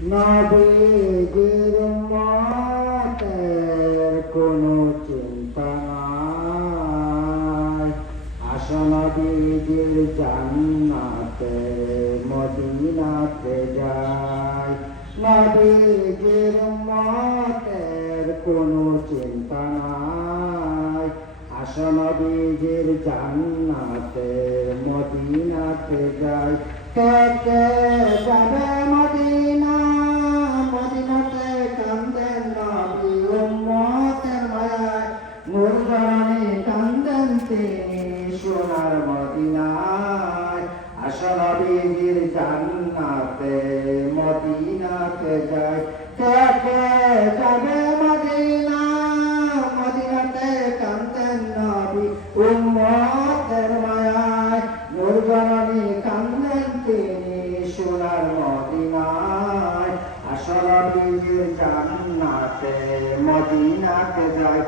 নবীজির উম্মতের কোনো চিন্তা নাই, আসো নবীজির জান্নাতে মদিনাতে যাই। নবীজির উম্মতের কোনো চিন্তা নাই, আসো নবীজির জান্নাতে মদিনাতে যাই। কে কে যাবে মদিনা, মদিনাতে কান্দেন নবী উম্মতের মায়ায়, নূর জননী কান্দেন তিনি সোনার মদিনায়। আসো নবীজির জান্নাতে মদিনাতে যাই। কে কে যাবে মদিনা, মদিনাতে কান্দেন নবী উম্মতের মায়ায়, নূর জননী কান্দেন তিনি সোনার মদিনায়। আসো নবীজির জান্নাতে মদিনাতে যাই।